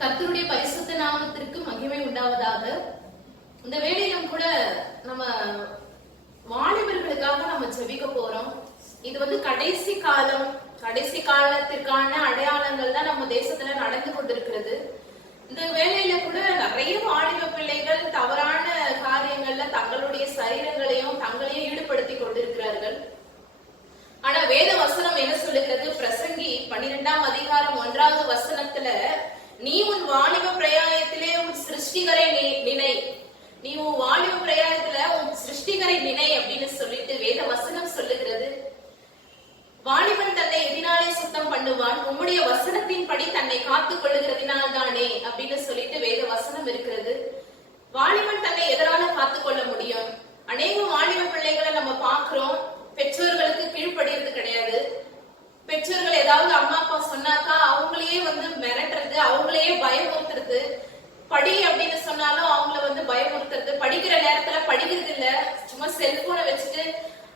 கர்த்தருடைய பரிசுத்த நாமத்திற்கு மகிமை உண்டாவதாக. இந்த வேளையிலும் கூட நம்ம வாலிபர்களுக்காக நம்ம ஜெபிக்க போறோம். இது கடைசி காலத்திற்கான அடையாளங்கள் தான் நம்ம தேசத்துல நடந்து கொண்டிருக்கிறது. இந்த வேளையில கூட நிறைய வாலிப பிள்ளைகள் தவறான காரியங்கள்ல தங்களுடைய சரீரங்களையும் தங்களையும் ஈடுபடுத்தி கொண்டிருக்கிறார்கள். ஆனா வேத வசனம் என்ன சொல்லுகிறது? பிரசங்கி 12ஆம் அதிகாரம் 1வது வசனத்துல, நீ உன் வாலிப பிரயாணத்திலே உன் சிருஷ்டிகரை நினை, நீ உன் வாலிப பிரயாணத்துல உன் சிருஷ்டிகரை நினை அப்படின்னு சொல்லிட்டு வேத வசனம் சொல்லுகிறது. வாலிபன் தன்னை எதினாலே சுத்தம் பண்ணுவான், உம்முடைய வசனத்தின் படி தன்னை காத்துக் கொள்ளுகிறதினால் தானே அப்படின்னு சொல்லிட்டு வேத வசனம் இருக்கிறது. வாலிபன் தன்னை எதனால காத்துக் கொள்ள முடியும்? அநேக வாலிப பிள்ளைகளை நம்ம பாக்குறோம், பெற்றோர்களுக்கு கீழ்ப்படிறது கிடையாது. பெற்றோர்கள் ஏதாவது அம்மா அப்பா சொன்னாக்கா அவங்களையே மிரட்டுறது, அவங்களையே பயமுறுத்துறது. படி அப்படின்னு சொன்னாலும் அவங்கள பயமுறுத்துறது. படிக்கிற நேரத்துல படிக்கிறது இல்ல, சும்மா செல்போனை வச்சுட்டு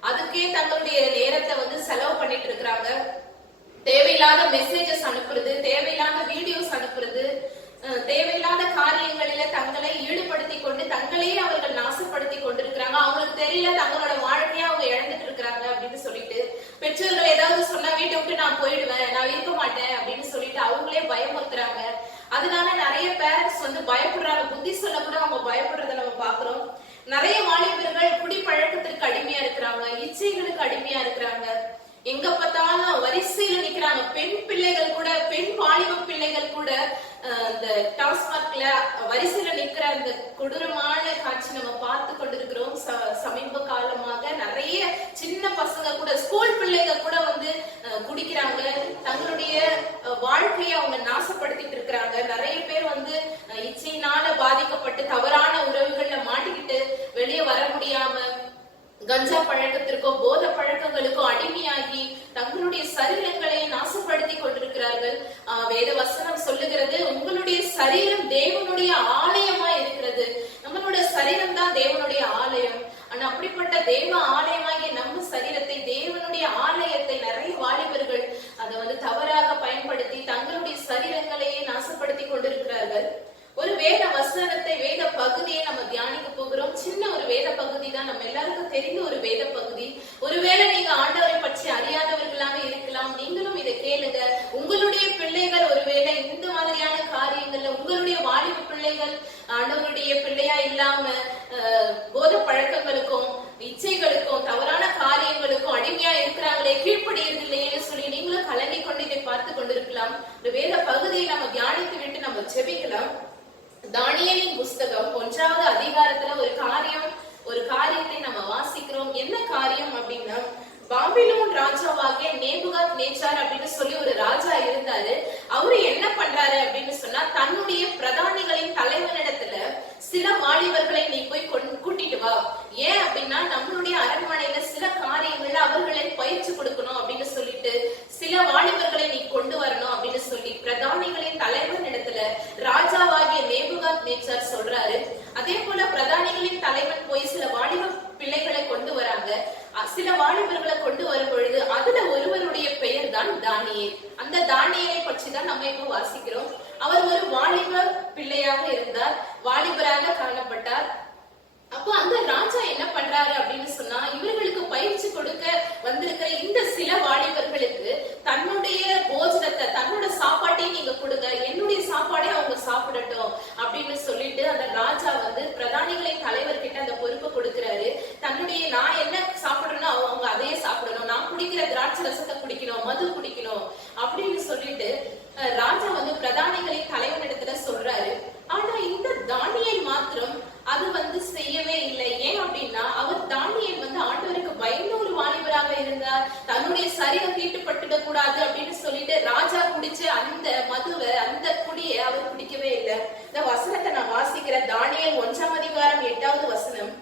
அதுக்கே தங்களுடைய நேரத்தை செலவு பண்ணிட்டு இருக்கிறாங்க. தேவையில்லாத மெசேஜஸ் அனுப்புறது, தேவையில்லாத வீடியோஸ் அனுப்புறது, தேவையில்லாத காரியங்களில தங்களை ஈடுபடுத்தி கொண்டு தங்களையே அவர்கள் நாசப்படுத்தி கொண்டிருக்கிறாங்க. அவங்களுக்கு தெரியல தங்களோட வாழ்க்கையை அவங்க இழந்துட்டு இருக்கிறாங்க அப்படின்னு சொல்லிட்டு, பெற்றோர்கள் ஏதாவது சொன்னா வீட்டை விட்டு நான் போயிடுவேன், நான் இருக்க மாட்டேன் அப்படின்னு சொல்லிட்டு அவங்களே பயமுறுத்துறாங்க. அதனால நிறைய பேரண்ட்ஸ் பயப்படுறாங்க. புத்தி சொல்ல கூட அவங்க பயப்படுறத நம்ம பாக்குறோம். நிறைய வாலிபர்கள் குடிப்பழக்கத்திற்கு அடிமையா இருக்கிறாங்க, இச்சைகளுக்கு அடிமையா இருக்கிறாங்க. எங்க பார்த்தாலும் வரிசையில நிக்கிறாங்க. பெண் பிள்ளைகள் கூட, பெண் வாலிப பிள்ளைகள் கூட இந்த டாஸ்மார்க்ல வரிசையில நிக்கிற அந்த கொடூரமான காட்சி நம்ம பார்த்து கொண்டிருக்கிறோம். சமீப காலமாக நிறைய சின்ன பசங்க கூட, ஸ்கூல் பிள்ளைங்க கூட குடிக்கிறாங்க. தங்களுடைய வாழ்க்கையை அவங்க நாசப்படுத்திட்டு இருக்கிறாங்க. நிறைய பேர் இச்சையினால பாதிக்கப்பட்டு தவறான உறவுகள்ல மாட்டிக்கிட்டு வெளியே வர முடியாம கஞ்சா பழக்கத்திற்கோ போத பழக்கங்களுக்கோ அடிமையாகி தங்களுடைய சரீரங்களை நாசப்படுத்தி கொண்டிருக்கிறார்கள். வேத வசனம் சொல்லுகிறது, உங்களுடைய சரீரம் தேவனுடைய ஆலயமா இருக்கிறது. நம்மளுடைய சரீரம் தான் தேவனுடைய ஆலயம். ஆனா அப்படிப்பட்ட தேவ ஆலயமாகிய நம்ம சரீரத்தை, தேவனுடைய ஆலயத்தை நிறைய வாலிபர்கள் அதை தவறாக பயன்படுத்தி தங்களுடைய சரீரங்களையே நாசப்படுத்தி கொண்டிருக்கிறார்கள். ஒரு வேத வசனத்தை, வேத பகுதியை நம்ம தியானிக்க போகிறோம். சின்ன ஒரு வேத பகுதி தான், நம்ம எல்லாருக்கும் தெரிந்த ஒரு வேத பகுதி. ஒருவேளை நீங்க ஆண்டவரை பற்றி அறியாதவர்களாக இருக்கலாம், நீங்களும் இதை கேளுங்க. உங்களுடைய பிள்ளைகள் ஒருவேளை இந்த மாதிரியான காரியங்கள்ல, உங்களுடைய வாலிப பிள்ளைகள் ஆண்டவருடைய பிள்ளையா இல்லாம போத பழக்கங்களுக்கும் இச்சைகளுக்கும் தவறான காரியங்களுக்கும் அடிமையா இருக்கிறாங்களே, கீழ்ப்படியது இல்லையேன்னு சொல்லி நீங்களும் கலங்கி கொண்டு இதை பார்த்து கொண்டிருக்கலாம். இந்த வேத பகுதியை நம்ம தியானித்து விட்டு நம்ம ஜெபிக்கலாம். தானியேலின் புஸ்தகம் 1வது அதிகாரத்துல ஒரு காரியத்தை நம்ம வாசிக்கிறோம். என்ன காரியம் அப்படின்னா, பாபிலோன் ராஜாவாகிய நேபுகாத் நேச்சார் அப்படின்னு சொல்லி ஒரு ராஜா இருந்தாரு. அவரு என்ன பண்றாரு அப்படின்னு சொன்னா, தன்னுடைய பிரதானிகளின் தலைவனிடத்துல சில வாலிபர்களை நீ போய் கூட்டிட்டு வா. ஏன் அப்படின்னா, நம்மளுடைய அரண்மனையில சில காரியங்கள்ல அவர்களை பயிற்சி கொடுக்கணும் அப்படின்னு சொல்லிட்டு சில வாலிபர்களை நீ கொண்டு வரணும் அப்படின்னு சொல்லி பிரதானிகளின் தலைவன் இடத்துல ராஜாவாகிய நேபுகாத் நேச்சார் சொல்றாரு. அதே போல பிரதானிகளின் தலைவன் போய் சில வாலிப பிள்ளைகளை கொண்டு வராங்க. சில வாலிபர்களை கொண்டு வரும் பொழுது அதுல ஒருவருடைய பெயர் தான் தானியேல். அந்த தானியேலை பற்றி தான் நம்ம இப்ப வாசிக்கிறோம். அவர் ஒரு வாலிப பிள்ளையாக இருந்தார், வாலிபராக காணப்பட்டார். அப்போ அந்த ராஜா என்ன பண்றாரு அப்படின்னு சொன்னா, இவர்களுக்கு பயிற்சி கொடுக்க வந்திருக்கிற இந்த சில வாலிபர்களுக்கு தன்னுடைய போஜனத்தை, தன்னோட சாப்பாட்டையும் நீங்க கொடுங்க, என்னுடைய சாப்பாடே அவங்க சாப்பிடட்டும் அப்படின்னு சொல்லிட்டு அந்த ராஜா பிரதானிகளின் தலைவர்கிட்ட அந்த பொறுப்பை கொடுக்கிறாரு. தன்னுடைய நான் என்ன சாப்பிடணும் அவங்க அதையே சாப்பிடணும், நான் குடிக்கிற திராட்சை ரசத்தை குடிக்கணும், மது குடிக்கணும் அப்படின்னு சொல்லிட்டு ராஜா பிரதானிகளின் தலைவனிடத்துல சொல்றாரு. ஆனா இந்த தானியேல் மாத்திரம் அது செய்யவே இல்லை. ஏன் அப்படின்னா, அவர் தானியேல் ஆண்டவருக்கு பயந்த ஒரு வாலிபராக இருந்தார். தன்னுடைய சரீரம் தீட்டுப்பட்டுட கூடாது அப்படின்னு சொல்லிட்டு ராஜா குடிச்ச அந்த மதுவை, அந்த குடியை அவர் குடிக்கவே இல்லை. இந்த வசனத்தை நான் வாசிக்கிறேன். தானியேல் 1ஆம் அதிகாரம் 8வது வசனம்.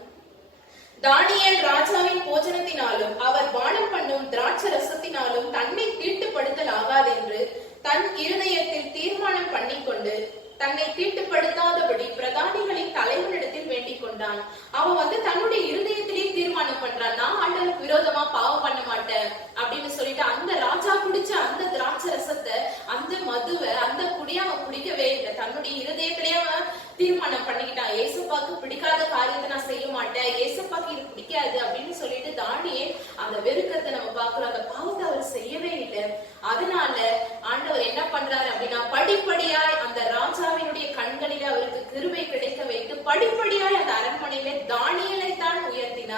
தானியேல் ராஜாவின் போஜனத்தினாலும் அவர் பானம் பண்ணும் திராட்சை ரசத்தினாலும் தன்னை தீட்டுப்படுத்தல் ஆகாதென்று தன் இருதயத்தில் தீர்மானம் பண்ணிக்கொண்டு தன்னை தீட்டுப்படுத்தாதபடி பிரதானிகளின் தலைவனிடத்தில் வேண்டிக் கொண்டான். அவன் தன்னுடைய இருதயத்திலேயே தீர்மானம் பண்றான், நான் ஆண்டவருக்கு விரோதமா பாவம் பண்ண மாட்டேன் அப்படின்னு சொல்லிட்டு அந்த ராஜா குடிச்ச அந்த திராட்சை ரசத்தை, அந்த மதுவை, அந்த குடிய அவன் குடிக்கவே இல்லை. தன்னுடைய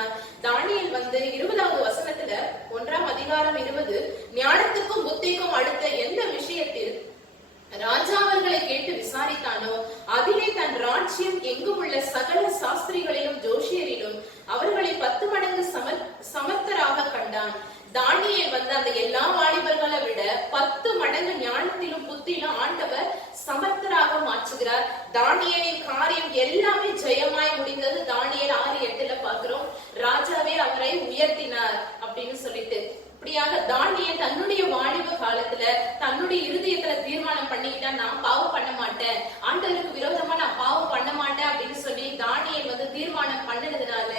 உயர்த்தினார். தானியேல் 20வது வசனத்துல 1ஆம் அதிகாரம் 20, ஞானத்துக்கும் புத்திக்கும் அடுத்த எந்த விஷயத்தில் ராஜா அவர்களை கேட்டு விசாரித்தானோ அதிலே தன் ராஜ்யம் எங்கும் உள்ள சகல சாஸ்திரிகளிலும் ஜோஷியரிலும் அவர்களை 10 மடங்கு சமர்த்தராக கண்டான். தானியேல் அந்த எல்லா வாலிபர்களை விட 10 மடங்கு ஞானத்திலும் புத்தியிலும் ஆண்டவர் சமர்த்தராக மாற்றுகிறார். தானியேலின் காரியம் எல்லாமே ஜெயமாய் முடிந்தது. தானியேல் 6:8 பார்க்கிறோம், ராஜாவே அவரை உயர்த்தினார் அப்படின்னு சொல்லிட்டு. இப்படியாக தானியேல் தன்னுடைய வாலிப காலத்துல தன்னுடைய இருதயத்துல தீர்மானம் பண்ணிக்கிட்டான், நான் பாவம் பண்ண மாட்டேன், ஆண்டவருக்கு விரோதமா நான் பாவம் பண்ண மாட்டேன் அப்படின்னு சொல்லி தானியேல் தீர்மானம் பண்ணதுனால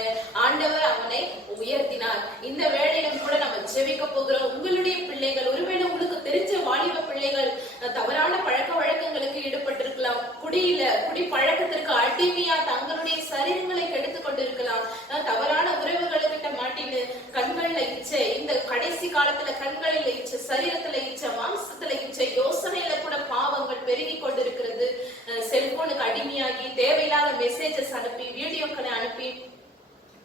ஆண்டவர் அவனை உயர்த்தினார். இந்த வேளையிலும் கூட நம்ம ஜெபிக்க போகிறோம். உங்களுடைய பிள்ளைகள், ஒருவேளை உங்களுக்கு தெரிஞ்ச வாலிப பிள்ளைகள் தவறான பழக்க வழக்கங்களுக்கு ஈடுபட்டிருக்கலாம், குடி பழக்கத்திற்கு அடிமையா தங்களுடைய சரீரங்களை கெடுத்துக் கொண்டிருக்கலாம், தவறான உறவுகளுக்கிட்ட மாட்டின்னு கண்கள்ல இச்சை, இந்த கடைசி காலத்துல கண்களில் இச்சை, சரீரத்துல இச்சை, மாம்சத்துல இச்சை, யோசனையில கூட பாவங்கள் பெருகி கொண்டிருக்கிறது. செல்போனுக்கு அடிமையாகி தேவையில்லாத மெசேஜஸ் அனுப்பி, வீடியோக்களை அனுப்பி,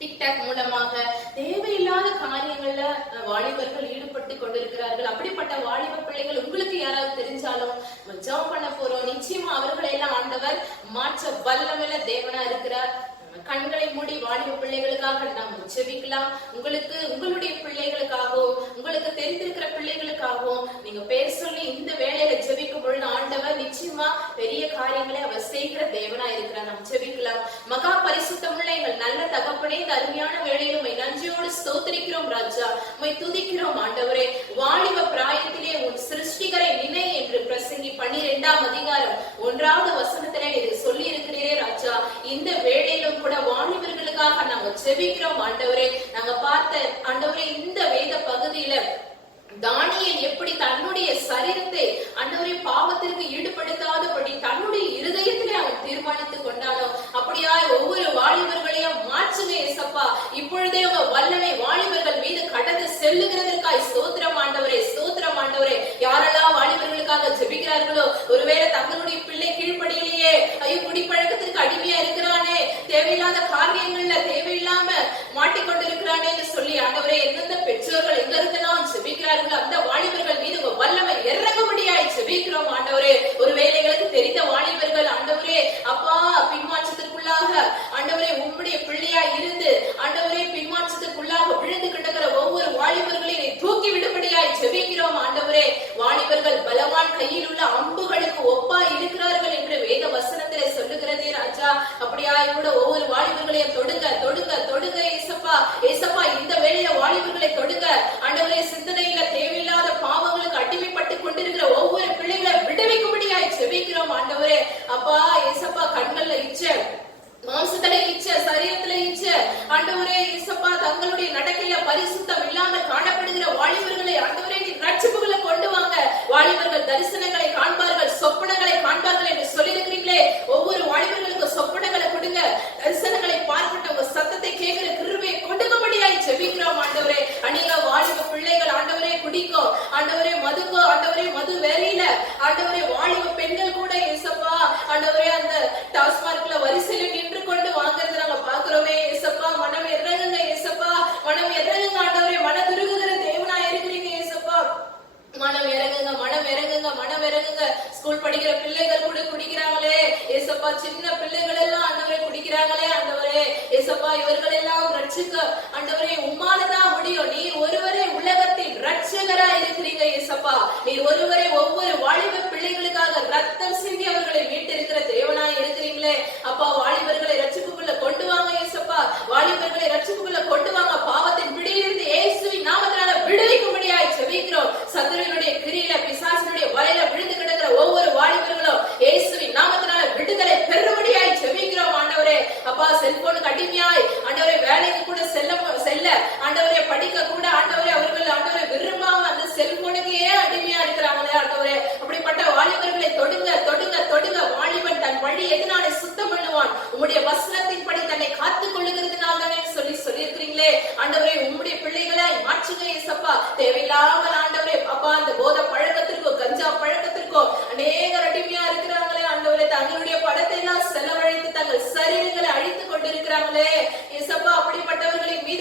டிக்டாக் மூலமாக தேவையில்லாத காரியங்கள்ல வாலிபர்கள் ஈடுபட்டு கொண்டிருக்கிறார்கள். அப்படிப்பட்ட வாலிப பிள்ளைகள் உங்களுக்கு யாராவது தெரிஞ்சாலும் ஜெபம் பண்ண போறோம். நிச்சயமா அவர்களை எல்லாம் ஆண்டவர் மாற்ற வல்லமையுள்ள தேவனா இருக்கிறார். கண்களை மூடி வாலிப பிள்ளைகளுக்காக நாம் ஜெபிக்கலாம். உங்களுடைய பிள்ளைகளுக்காகவும் உங்களுக்கு தெரிந்திருக்கிற பிள்ளைகளுக்காகவும் நீங்க பேர் சொல்லி இந்த வேலையில ஜெபிக்கும் பொழுது ஆண்டவர் நிச்சயமா பெரிய காரியங்களை அவர் செய்கிற தேவனா இருக்கிறார். நாம் ஜெபிக்கலாம். மகா பரிசுத்தமுள்ள எங்கள் நல்ல தகப்பனே, இந்த அருமையான வேளையிலும் நன்றியோடு ஸ்தோத்திரிக்கிறோம் ராஜா, உம்மை துதிக்கிறோம் ஆண்டவரே. வாலிப பிராயத்திலே உன் சிருஷ்டிகரை நினை என்று பிரசங்கி 12ஆம் அதிகாரம் 1வது வசனத்திலே இது சொல்லி இருக்கிறீரே ராஜா. இந்த வேளையிலும் கூட வாலிபர்களுக்காக நாங்க ஜெபிக்கிறோம் ஆண்டவரே. நாங்க பார்த்த ஆண்டவரே இந்த வேத பகுதியில தானியேல் எப்படி தன்னுடைய சரீரத்தை ஆண்டவரே பாவத்திற்கு ஈடுபடுத்தாதபடி தன்னுடைய இருதயத்திலே அவன் தீர்மானித்துக் கொண்டானோ அப்படியாய் ஒவ்வொரு வாலிபர்களையும் மாற்றுங்க ஏசப்பா. இப்பொழுதே உங்க வல்லமை வாலிபர்கள் மீது கடந்து செல்லுகிறதற்காய் ஸ்தோத்திரம் ஆண்டவரே, ஸ்தோத்திரம் ஆண்டவரே. யாரெல்லாம் வாலிபர்களுக்காக ஜெபிக்கிறார்களோ, ஒருவேளை தங்களுடைய பிள்ளை கீழ்ப்படியிலேயே ஐயோ குடிப்பழக்கத்திற்கு அடிமையா இருக்கிறானே, தேவையில்லாத காரியங்கள்ல தேவையில்லாம மாட்டிக்கொண்டிருக்கிறானே சொல்லி ஆண்டவரே எந்தெந்த பெற்றோர்கள் எங்க இருந்தெல்லாம் ஜெபிக்கிறார்கள் அந்த வாலிபர்கள் மீது உங்க வல்லமை இறங்கும்படியாய் ஜெபிக்கிறோம் ஆண்டவரே. ஒரு வேலைகளுக்கு தெரிந்த வாலிபர்கள் ஆண்டவரே அப்பா பின்மாற்றத்திற்குள்ளாக ஆண்டவரே உம்முடைய பிள்ளையா இருந்து ஆண்டவரே பின்மாற்றத்திற்குள்ளாக விழுந்து கிடக்கிற ஒவ்வொரு வாலிபர்களையும் தூக்கி விடும்படியாய் ஜெபிக்கிறோம் ஆண்டவரே. வாலிபர்கள் பலவான் கையில் உள்ள அம்புகளுக்கு ஒப்பா இருக்கிறார்கள் என்று வேத வசனத்திலே சொல்லுகிறதே ராஜா. அப்படியாய் கூட ஒவ்வொரு வாலிபர்களையும் தொடுங்க தொடுங்க தொடுங்க ஏசப்பா. ஏசப்பா இந்த வேளையில வாலிபர்களை தொடுங்க ஆண்டவரே. சிந்தனையில தேவையில்லாத பாவங்களுக்கு அடிமைப்பட்டு கொண்டிருக்கிற ஒவ்வொரு பிள்ளைகளை விடுவிக்கும்படியாய் ஜெபிக்கிறோம் ஆண்டவரே. அப்பா ஏசப்பா கண்கள்ல இச்சை, மாம்சத்துல இச்சை, சரீரத்துல இச்சை ஆண்டவரே ஏசப்பா தங்களுடைய நடக்கையில பரிசுத்தம் இல்லாமல் காணப்படுகிற வாலிபர்களை ஆண்டவரே நீ ரட்சிப்புகளை கொண்டு வாங்க. வாலிபர்கள் தரிசனங்களை காண்பார்கள், சொப்பனங்களை காண்பார்கள் என்று சொல்லியிருக்கிறீங்களே. ஒவ்வொரு வாலிபர்களுக்கு சொப்பனங்களை கொடுங்க, தரிசனங்களை பார்க்கட்டும், உங்க சத்தத்தை கேட்கிற கிருபையை கொடுக்கும்படியாய் ஜெபிக்கிறோம் ஆண்டவரே. அநேக வாலிப பிள்ளைகள் ஆண்டவரே குடிக்கும் ஆண்டவரே, மதுக்கும் ஆண்டவரே, மது வேலையில ஆண்டவரே வாலிப பெண்கள் கூட ஏசப்பா ஆண்டவரே அந்த டாஸ்மார்க்ல வரிசையில நின்று கொண்டு வாங்குறது நாங்க பாக்குறோமே ஏசப்பா. மனம் இறங்குங்க ஏசப்பா, மனம் இறங்குங்க ஆண்டவரே. மனதுருகுகிற தேவனா இருக்கிறீங்க ஏசப்பா. மனம் இறங்குங்க, மனம் இறங்குங்க, மனம் இறங்குங்க. ஸ்கூல் படிக்கிற பிள்ளைகள் கூட குடிக்கிறாங்களே ஏசப்பா, சின்ன பிள்ளைகள் எல்லாம் ஆண்டவரே குடிக்கிறாங்களே ஆண்டவரே ஏசப்பா. இவர்கள் எல்லாம் ரட்சிக்க ஆண்டவரே உம்மாலதான் முடியும். நீர் ஒருவரே உலகத்தின் ரட்சகரா இருக்கிறீங்க ஏசப்பா. நீர் ஒருவரே ஒவ்வொரு வாலிப பிள்ளைகளுக்காக ரத்தம் சிந்தி அவர்களை மீட்டிருக்கிற தேவனாய் இருக்கிறீங்களே அப்பா. வாலிபர்களை ரட்சிப்புக்குள்ள கொண்டு வாங்க ஏசப்பா. வாலிபர்களை ரட்சிப்புக்குள்ள கொண்டு வாங்க. பாவத்தின் பிடியிலிருந்து இயேசுவின் நாமத்தினால விடுவிக்கும்படியாய் ஜெபிக்கிறோம். சத்துருவினுடைய கிரியில பிசாசினுடைய வலையில விழுந்து கிடக்கிற ஒவ்வொரு வாலிபர்களும் இயேசுவின் நாமத்தினால விடுதலை பெறும்படியாய் ஜெபிக்கிறோம் ஆண்டவரே. அப்பா செல்போனுக்கு அடிமையாய் ஆண்டவரே வேலைக்கு கூட செல்ல ஆண்டவரே, படிக்க கூட ஆண்டவரே அவர்கள் ஆண்டவரை விரும்பாம அந்த செல்போனுக்கே அடிமையா இருக்கிறாங்களே ஆண்டவரே. அப்படிப்பட்ட வாலிபர்களை தொடுங்க தொடுங்க தொடுங்க. வாலிபன் தன் வழி எதனாலே சுத்தம் பண்ணுவான்? உம்முடைய வசனத்தின் படி தன்னை காத்துக் கொள்ளுகிறதுனால தானே சொல்லி இருக்கிறீங்களே ஆண்டவரே. உம்முடைய பிள்ளைகளை மாற்றுங்க ஏசப்பா. தேவையில்லாமல் ஆண்டவரே அப்பா அந்த போத பழக்கத்திற்கோ கஞ்சா பழக்கத்திற்கோ அநேகர் அடிமையா இருக்கிறாங்களே ஆண்டவரே. தங்களுடைய படத்தை எல்லாம் செலவழித்து தங்கள் சரீரங்களை அழித்துக் கொண்டிருக்கிறாங்களே ஏசப்பா. அப்படிப்பட்டவர்களின் மீது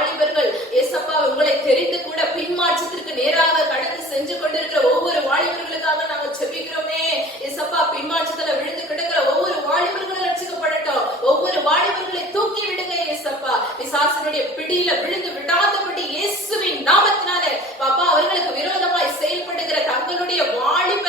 வாலிபர்கள் ஏசப்பா உங்களை தெரிந்து கூட பின்மாற்றத்திற்கு நேராக கடந்து சென்று கொண்டிருக்கிற ஒவ்வொரு வாலிபர்களுக்காக நாங்க செபிக்கிறோமே. ஏசப்பா பின்மாற்றத்துல விழுந்து கிடக்கிற ஒவ்வொரு வாலிபர்களும் ரட்சிக்கப்படட்டும். ஒவ்வொரு வாலிபர்களை தூக்கி விடுங்க ஏசப்பா. பிசாசனுடைய பிடியில விழுந்து விடாதபடி இயேசுவின் நாமத்தினாலே பாப்பா அவர்களுக்கு விரோதமாய் செயல்படுகிற தங்களுடைய வாலிப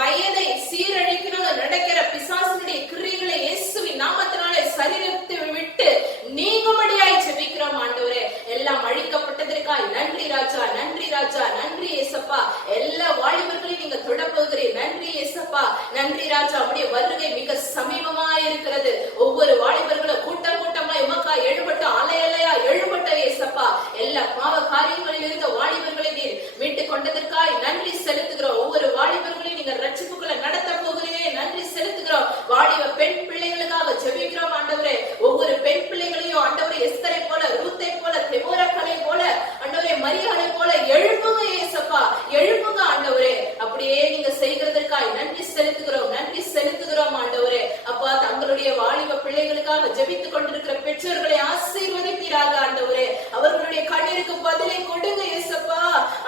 வயதை சீரழிக்கணும்னு நடக்கிற பிசாசனுடைய கிரியைகளை இயேசுவின் நாமத்தினாலே சரீரத்தை விட்டு நீங்கும்படியாய் ஜெபிக்கிறோம் ஆண்டவரே. எல்லாம் அழிக்கப்பட்டதற்காய் நன்றி ராஜா, நன்றி ராஜா, நன்றி ஏசப்பா. எல்லா வாலிபர்களையும் நீங்க தொட போகிறீர். நன்றி ஏசப்பா, நன்றி ராஜா. உடைய வருகை மிக சமீபமாய் இருக்கிறது. ஒவ்வொரு வாலிபர்களும் கூட்டம் கூட்டமாய் உமக்கா எழுபட்ட அலையலையா எழுபட்ட ஏசப்பா. எல்லா பாவ காரியங்களில் இருந்த வாலிபர்களை நீர் மீட்டுக் கொண்டதற்காய் நன்றி செலுத்துகிறோம். ஒவ்வொரு வாலிபர்களையும் நீங்க ரட்சிப்புகளை நடத்த போகிறீரே, நன்றி செலுத்துகிறோம். வாலிப பெண் பிள்ளைகளுக்காக ஜெபிக்கிறோம் ஆண்டவரே. ஒவ்வொரு பெண் பிள்ளைகளையும் ஆண்டவரே எஸ்தரை போல, ரூத்தை போல, தெபோராக்களை போல, ஆண்டவரே மரியாதை போல எழுப்புங்க ஏசப்பா, எழுப்புங்க ஆண்டவரே. அப்படியே நீங்க செய்கிறதற்காய் நன்றி செலுத்துகிறோம், நன்றி செலுத்துகிறோம் ஆண்டவரே. அப்பா தங்களுடைய வாலிப பிள்ளைகளுக்காக ஜெபித்துக் கொண்டிருக்கிற பெற்றோர்களை ஆசீர்வதிப்பீராக ஆண்டவரே. அவர்களுடைய கண்ணீருக்கு பதிலை கொடுங்க ஏசப்பா.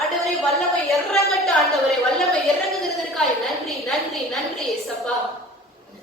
ஆண்டவரே வல்லமை இறங்கட்ட ஆண்டவரே, வல்லமை இறங்குகிறதற்காய் நன்றி, நன்றி, நன்றி ஏசப்பா.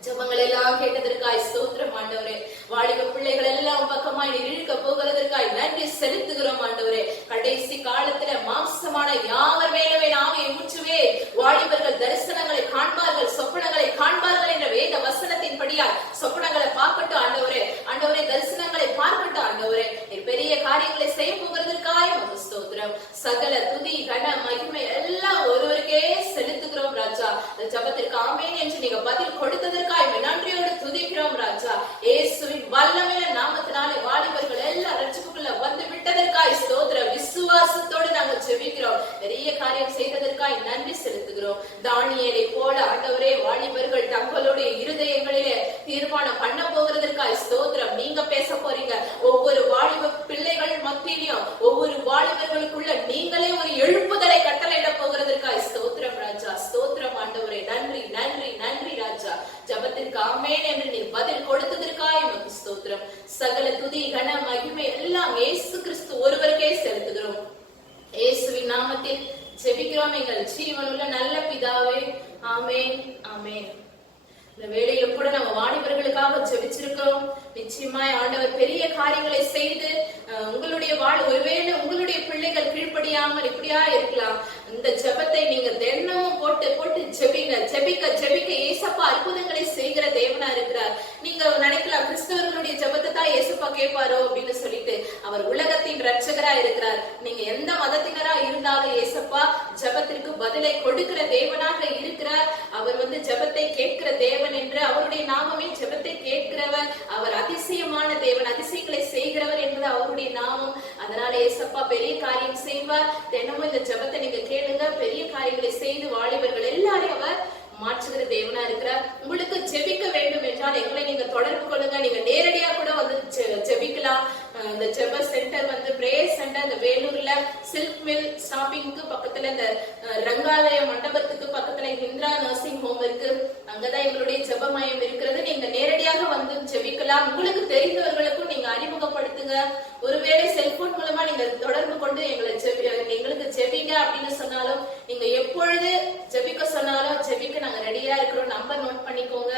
ஜெபங்கள் எல்லாம் கேட்டதற்காய் ஸ்தோத்திரம் ஆண்டவரே. வாலிப பிள்ளைகள் எல்லாம் பக்கமாய் இழுக்க போகிறதற்காய் நன்றி செலுத்துகிறோம் ஆண்டவரே. கடைசி காலத்துல மாம்சமான யாவர் மேலவே ஆவியை ஊற்றுவே. வாலிபர்கள் தரிசனங்களை காண்பார்கள், சொப்பனங்களை காண்பார்கள் என்ற வேத வசனத்தின் படியால் சொப்பனங்களை பார்க்கட்டும் ஆண்டவரே. ஆண்டவரே தரிசனங்களை பார்க்கட்டும் ஆண்டவரே. பெரிய காரியங்களை செய்ய போகிறதற்காய் ஸ்தோத்திரம். சகல துதி கன மகிமை எல்லாம் ஒருவருக்கே செலுத்துகிறோம் ராஜா. இந்த ஜெபத்திற்கு ஆமென் என்று நீங்க பதில் கொடுத்ததற்காக நன்றியோடு துதிக்கிறோம் ராஜா. இயேசுவின் வல்லமையான நாமத்தினாலே வாலிபர்கள் எல்லாம் ரட்சிப்புக்குள்ள வந்து விட்டதற்காய் ஸ்தோத்திரம். விசுவாசத்தோடு நாங்கள் ஜெபிக்கிறோம். பெரிய காரியம் செய்ததற்காய் நன்றி செலுத்துகிறோம். தானியேலை போல ஆண்டவரே வாலிபர்கள் தங்களுடைய இருதயங்களிலே தீர்மானம் பண்ண போகிறதற்காய் ஸ்தோத்திரம். நீங்க பேச போறீங்க. ஒவ்வொரு வாலிப பிள்ளைகள் மத்தியிலும் ஒவ்வொரு வாலிபர்களுக்குள்ள நீங்களே ஒரு எழுப்புதலை கட்டளையிட போகிறதற்காய் ஸ்தோத்திரம் ராஜா, ஸ்தோத்திரம் ஆண்டவரே. நன்றி, நன்றி, நன்றி ராஜா. ஜெபத்திற்கு ஆமென் என்று நீ பதில் கொடுத்ததற்காய் உமக்கு ஸ்தோத்திரம். சகல துதி கன மகிமை எல்லாம் இயேசு கிறிஸ்து ஒருவருக்கே செலுத்துகிறோம். இயேசுவின் நாமத்தில் ஜெபிக்கிறோம் எங்கள் ஜீவனுள்ள நல்ல பிதாவே. ஆமென், ஆமென். இந்த வேளையில கூட நம்ம வாலிபர்களுக்காக ஜெபிச்சிருக்கிறோம். நிச்சயமாய் ஆண்டவர் பெரிய காரியங்களை செய்து உங்களுடைய ஒருவேளை உங்களுடைய பிள்ளைகள் கீழ்ப்படியாமல் இப்படியா இருக்கலாம். இந்த ஜெபத்தை நீங்க தினமும் போட்டு போட்டு ஜெபிங்க. ஜெபிக்க ஜெபிக்க ஏசப்பா அற்புதங்களை செய்கிற தேவனா இருக்கிறார். நீங்க நினைக்கலாம் கிறிஸ்தவர்களுடைய ஜெபத்தை தான் ஏசப்பா கேட்பாரோ அப்படின்னு சொல்லிட்டு. அவர் உலகத்தின் ரட்சகரா இருக்கிறார். நீங்க எந்த மதத்தினரா இருந்தாலும் ஏசப்பா ஜெபத்திற்கு பதிலை கொடுக்கிற தேவனாக இருக்கிறார். அவர் ஜெபத்தை கேட்கிற தேவன் என்று அவருடைய நாமமே ஜெபத்தை கேட்கிறவர். அவர் அதிசயமான தேவன், அதிசயங்களை செய்கிறவர் என்பது அவருடைய நாமம். அதனால ஏசப்பா பெரிய காரியம் செய்வார். தினமும் இந்த ஜெபத்தை நீங்க கேளுங்க. பெரிய காரியங்களை செய்து வாலிபர்கள் எல்லாரையும் அவர் மாற்றுகிற தேவனா இருக்கிறார். உங்களுக்கு ஜெபிக்க வேண்டும் என்றால் எங்களை நீங்க தொடர்பு கொள்ளுங்க. நீங்க நேரடியா கூட ஜெபிக்கலாம். இந்த ஜெப சென்டர் பிரேயர் சென்டர் இந்த வேலூர்ல சில்க் மில் ஷாப்பிங்க்கு பக்கத்துல இந்த ரங்காலய மண்டபத்துக்கு பக்கத்துல இந்திரா நர்சிங் ஹோம் இருக்கு. அங்கதான் எங்களுடைய ஜெப மையம் இருக்கிறது. நீங்க நேரடியாக ஜெபிக்கலாம். உங்களுக்கு தெரிந்தவர்களுக்கும் நீங்க அறிமுகப்படுத்துங்க. ஒருவேளை செல்போன் மூலமா நீங்க தொடர்பு கொண்டு எங்களுக்கு ஜெபிங்க அப்படின்னு சொன்னாலும், நீங்க எப்பொழுது ஜெபிக்க சொன்னாலும் ஜெபிக்க நாங்க ரெடியா இருக்கிறோம். நம்பர் நோட் பண்ணிக்கோங்க.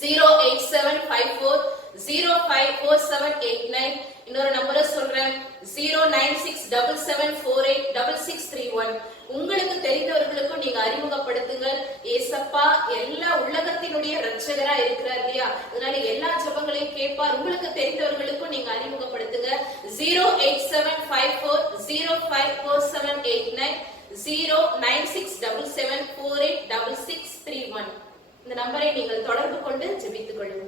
08754054789. இன்னொரு நம்பரை சொல்றேன், 09677486631. உங்களுக்கு தெரிந்தவர்களுக்கும் நீங்க அறிமுகப்படுத்துங்க. ஏசப்பா எல்லா உலகத்தினுடைய ரட்சகரா இருக்கிறார் இல்லையா, அதனால எல்லா ஜெபங்களையும் கேட்பார். உங்களுக்கு தெரிந்தவர்களுக்கும் நீங்க அறிமுகப்படுத்துங்க. 08754054789, 09677486631. இந்த நம்பரை நீங்கள் தொடர்பு கொண்டு ஜெபித்துக் கொள்ளுங்கள்.